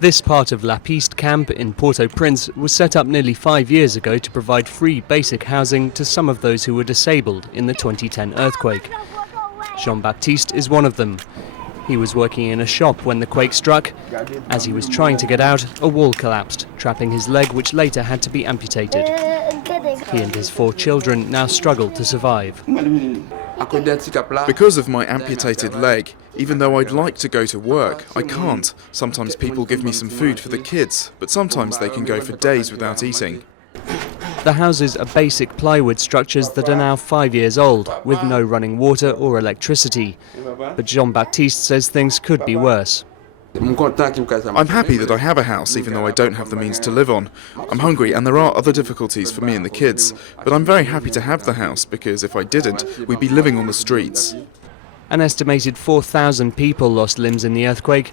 This part of La Piste camp in Port-au-Prince was set up nearly 5 years ago to provide free basic housing to some of those who were disabled in the 2010 earthquake. Jean-Baptiste is one of them. He was working in a shop when the quake struck. As he was trying to get out, a wall collapsed, trapping his leg, which later had to be amputated. He and his 4 children now struggle to survive. Because of my amputated leg, even though I'd like to go to work, I can't. Sometimes people give me some food for the kids, but sometimes they can go for days without eating. The houses are basic plywood structures that are now 5 years old, with no running water or electricity. But Jean-Baptiste says things could be worse. I'm happy that I have a house, even though I don't have the means to live on. I'm hungry and there are other difficulties for me and the kids, but I'm very happy to have the house, because if I didn't, we'd be living on the streets. An estimated 4,000 people lost limbs in the earthquake.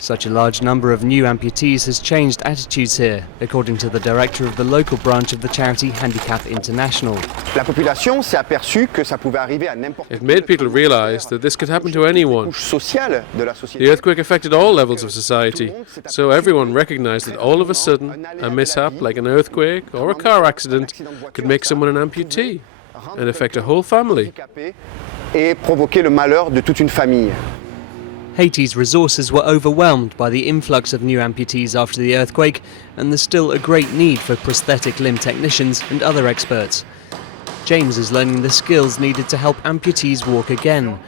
Such a large number of new amputees has changed attitudes here, according to the director of the local branch of the charity Handicap International. It made people realize that this could happen to anyone. The earthquake affected all levels of society, so everyone recognized that all of a sudden a mishap like an earthquake or a car accident could make someone an amputee and affect a whole family. Haiti's resources were overwhelmed by the influx of new amputees after the earthquake, and there's still a great need for prosthetic limb technicians and other experts. James is learning the skills needed to help amputees walk again.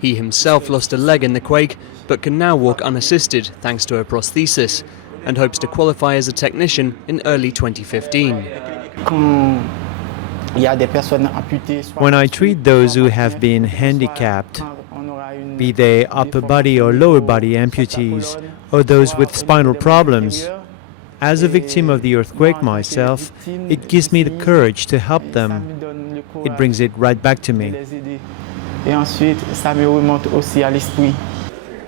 He himself lost a leg in the quake, but can now walk unassisted thanks to a prosthesis, and hopes to qualify as a technician in early 2015. When I treat those who have been handicapped, be they upper body or lower body amputees, or those with spinal problems, as a victim of the earthquake myself, it gives me the courage to help them. It brings it right back to me.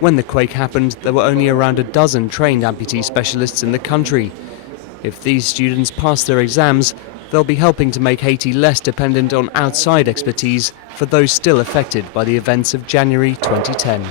When the quake happened, there were only around a dozen trained amputee specialists in the country. If these students pass their exams, they'll be helping to make Haiti less dependent on outside expertise for those still affected by the events of January 2010.